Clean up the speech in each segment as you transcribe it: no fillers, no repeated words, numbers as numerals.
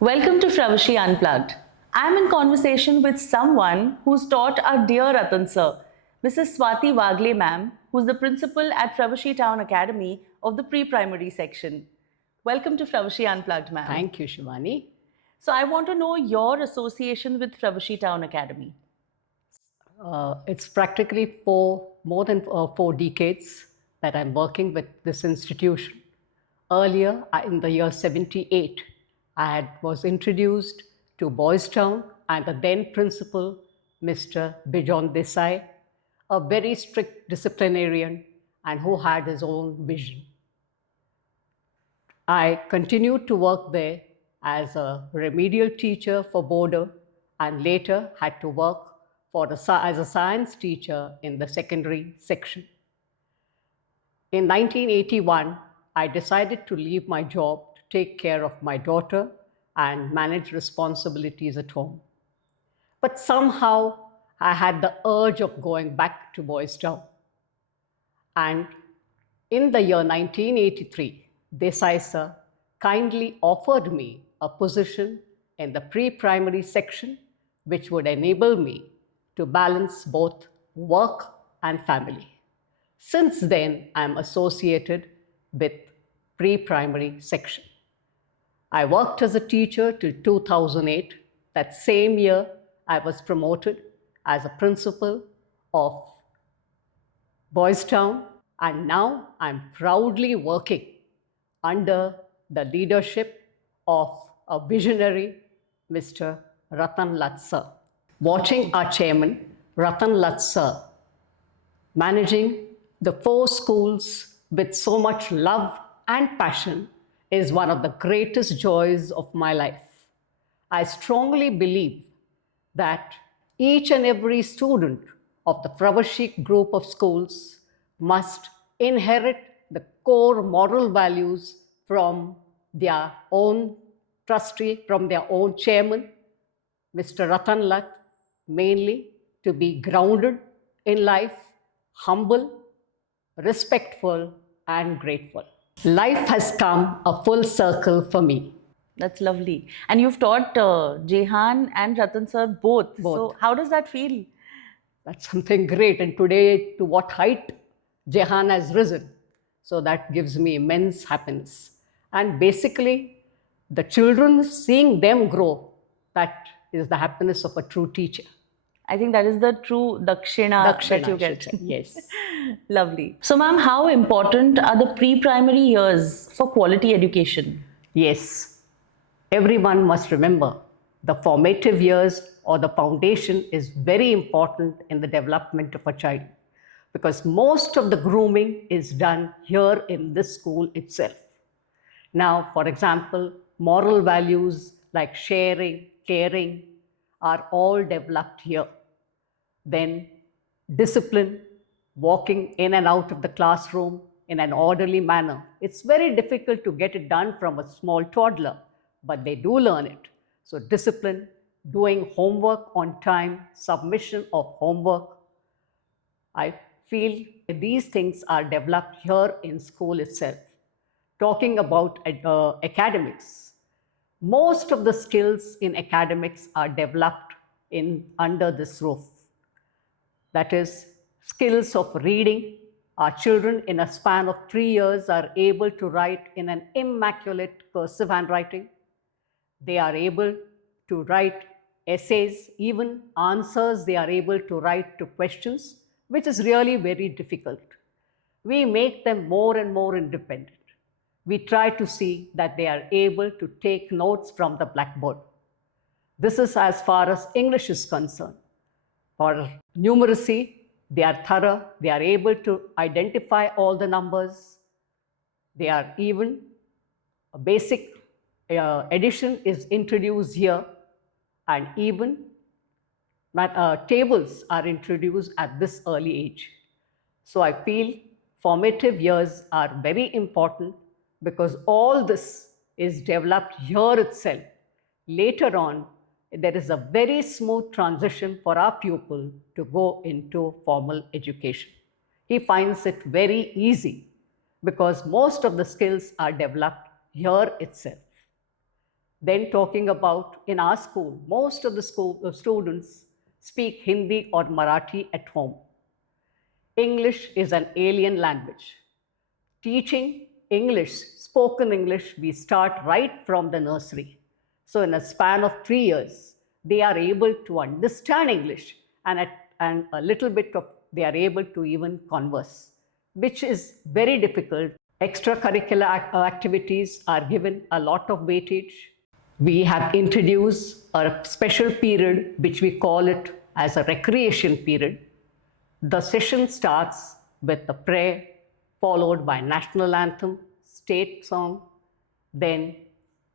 Welcome to Fravashi Unplugged. I'm in conversation with someone who's taught our dear Ratan sir, Mrs. Swati Wagle ma'am, who's the principal at Fravashi Town Academy of the Preprimary section. Welcome to Fravashi Unplugged, ma'am. Thank you, Shivani. So I want to know your association with Fravashi Town Academy. It's practically more than 4 decades that I'm working with this institution. Earlier, in the year 78, was introduced to Boys Town and the then principal, Mr. Bijon Desai, a very strict disciplinarian and who had his own vision. I continued to work there as a remedial teacher for Border and later had to work as a science teacher in the secondary section. In 1981, I decided to leave my job to take care of my daughter and manage responsibilities at home. But somehow I had the urge of going back to Boys Town. And in the year 1983, Desai sir kindly offered me a position in the pre-primary section, which would enable me to balance both work and family. Since then, I am associated with pre-primary section. I worked as a teacher till 2008. That same year, I was promoted as a principal of Boys Town, and now I'm proudly working under the leadership of a visionary, Mr. Ratan Lat sir. Watching our chairman, Ratan Lat sir, managing the 4 schools with so much love and passion is one of the greatest joys of my life. I strongly believe that each and every student of the Fravashi group of schools must inherit the core moral values from their own trustee, from their own chairman, Mr. Ratan Lat, mainly to be grounded in life, humble, respectful, and grateful. Life has come a full circle for me. That's lovely. And you've taught Jehan and Ratan sir both. So how does that feel? That's something great. And today, to what height Jehan has risen. So that gives me immense happiness. And basically, the children, seeing them grow, that is the happiness of a true teacher. I think that is the true dakshina that you get. Yes. Lovely. So, ma'am, how important are the pre-primary years for quality education? Yes. Everyone must remember the formative years or the foundation is very important in the development of a child, because most of the grooming is done here in this school itself. Now, for example, moral values like sharing, caring are all developed here. Then discipline, walking in and out of the classroom in an orderly manner. It's very difficult to get it done from a small toddler, but they do learn it. So discipline, doing homework on time, submission of homework. I feel these things are developed here in school itself. Talking about academics, most of the skills in academics are developed under this roof. That is, skills of reading. Our children in a span of 3 years are able to write in an immaculate cursive handwriting. They are able to write essays, even answers they are able to write to questions, which is really very difficult. We make them more and more independent. We try to see that they are able to take notes from the blackboard. This is as far as English is concerned. For numeracy, they are thorough. They are able to identify all the numbers. They are even a basic addition is introduced here, and even tables are introduced at this early age. So I feel formative years are very important because all this is developed here itself. Later on, there is a very smooth transition for our pupil to go into formal education. He finds it very easy because most of the skills are developed here itself. Then talking about in our school, most of the students speak Hindi or Marathi at home. English is an alien language. Teaching English, spoken English, we start right from the nursery. So in a span of 3 years, they are able to understand English and a little bit of they are able to even converse, which is very difficult. Extracurricular activities are given a lot of weightage. We have introduced a special period which we call it as a recreation period. The session starts with the prayer, followed by national anthem, state song, then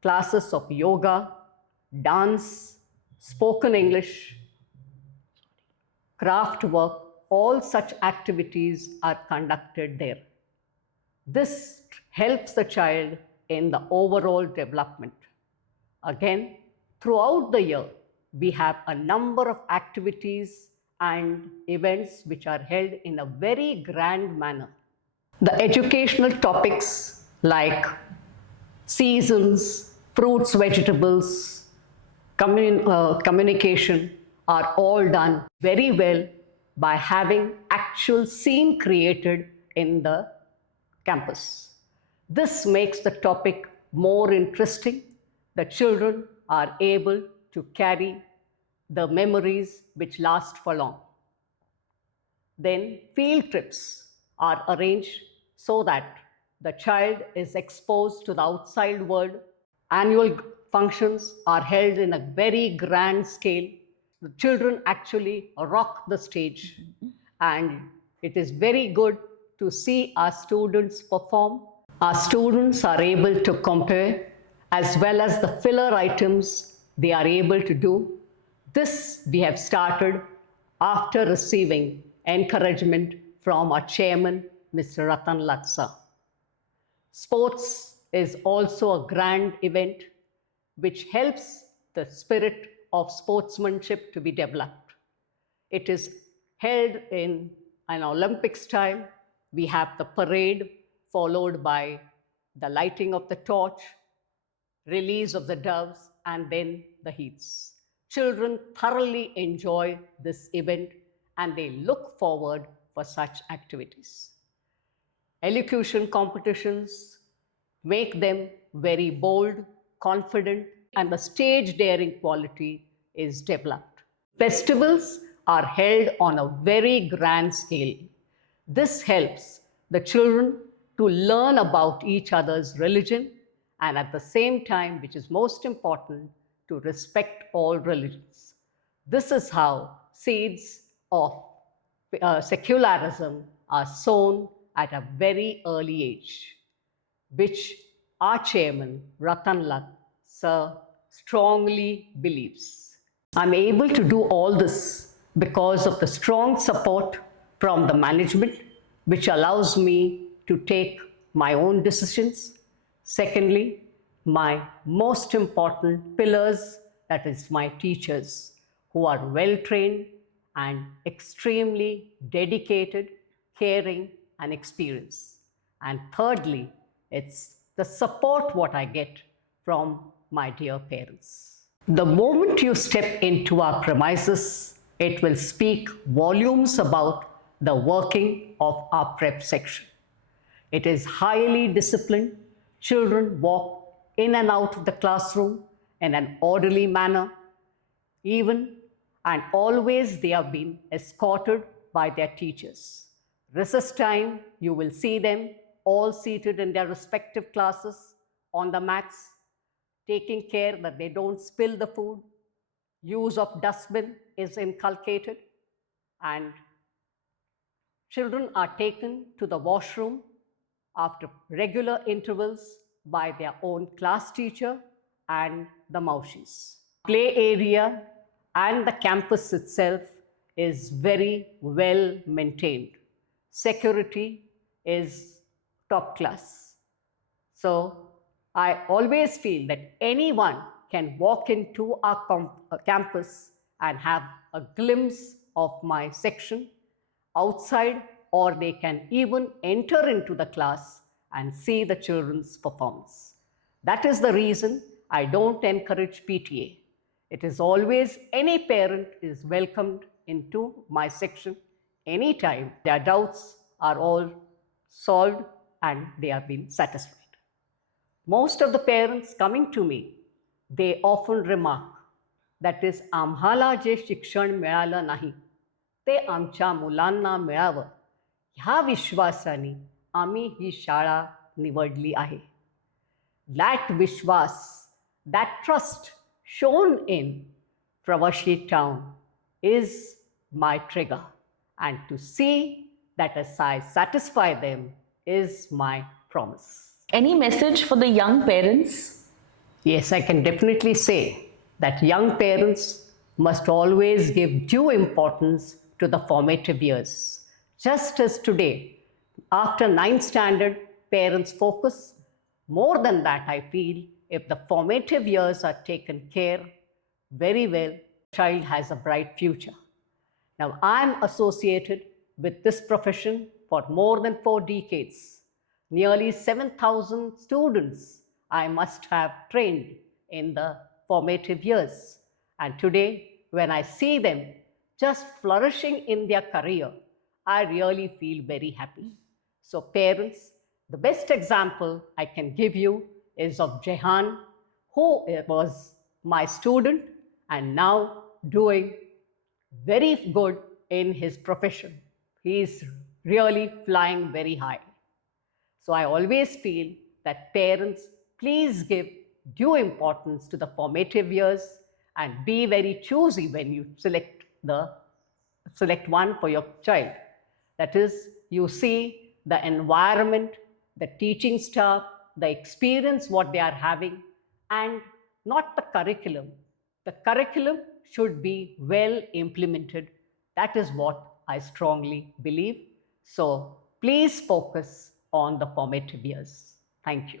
classes of yoga, dance, spoken English, craft work, all such activities are conducted there. This helps the child in the overall development. Again, throughout the year, we have a number of activities and events which are held in a very grand manner. The educational topics like seasons, fruits, vegetables, communication are all done very well by having actual scene created in the campus. This makes the topic more interesting. The children are able to carry the memories which last for long. Then field trips are arranged so that the child is exposed to the outside world. Annual functions are held in a very grand scale. The children actually rock the stage, and it is very good to see our students perform. Our students are able to compare as well as the filler items they are able to do. This we have started after receiving encouragement from our chairman, Mr. Ratan Latsa. Sports is also a grand event which helps the spirit of sportsmanship to be developed. It is held in an Olympic style. We have the parade followed by the lighting of the torch, release of the doves, and then the heats. Children thoroughly enjoy this event and they look forward for such activities. Elocution competitions make them very bold, confident, and the stage daring quality is developed. Festivals are held on a very grand scale. This helps the children to learn about each other's religion and at the same time, which is most important, to respect all religions. This is how seeds of secularism are sown at a very early age, which our chairman, Ratan Lat, sir, strongly believes. I'm able to do all this because of the strong support from the management, which allows me to take my own decisions. Secondly, my most important pillars, that is my teachers, who are well trained and extremely dedicated, caring, and experienced. And thirdly, it's the support what I get from my dear parents. The moment you step into our premises, it will speak volumes about the working of our prep section. It is highly disciplined. Children walk in and out of the classroom in an orderly manner. Even and always they have been escorted by their teachers. Recess time, you will see them all seated in their respective classes on the mats, taking care that they don't spill the food. Use of dustbin is inculcated, and children are taken to the washroom after regular intervals by their own class teacher and the maushis. Play area and the campus itself is very well maintained. Security is top class. So I always feel that anyone can walk into our campus and have a glimpse of my section outside, or they can even enter into the class and see the children's performance. That is the reason I don't encourage PTA. It is always any parent is welcomed into my section anytime. Their doubts are all solved and they have been satisfied. Most of the parents coming to me, they often remark, that is, आम्हाला जे शिक्षण मिळालं नाही ते आमच्या मुलांना मिळावं ह्या विश्वासाने आम्ही ही शाळा निवडली आहे. That vishwas, that trust shown in Fravashi Town is my trigger, and to see that as I satisfy them is my promise. Any message for the young parents? Yes, I can definitely say that young parents must always give due importance to the formative years. Just as today, after 9th standard, parents focus. More than that, I feel, if the formative years are taken care very well, the child has a bright future. Now, I'm associated with this profession for more than 4 decades. Nearly 7,000 students I must have trained in the formative years. And today, when I see them just flourishing in their career, I really feel very happy. So parents, the best example I can give you is of Jehan, who was my student and now doing very good in his profession. He is really flying very high. So I always feel that parents, please give due importance to the formative years and be very choosy when you select one for your child. That is, you see the environment, the teaching staff, the experience what they are having, and not the curriculum. The curriculum should be well implemented. That is what I strongly believe. So please focus on the formative years. Thank you.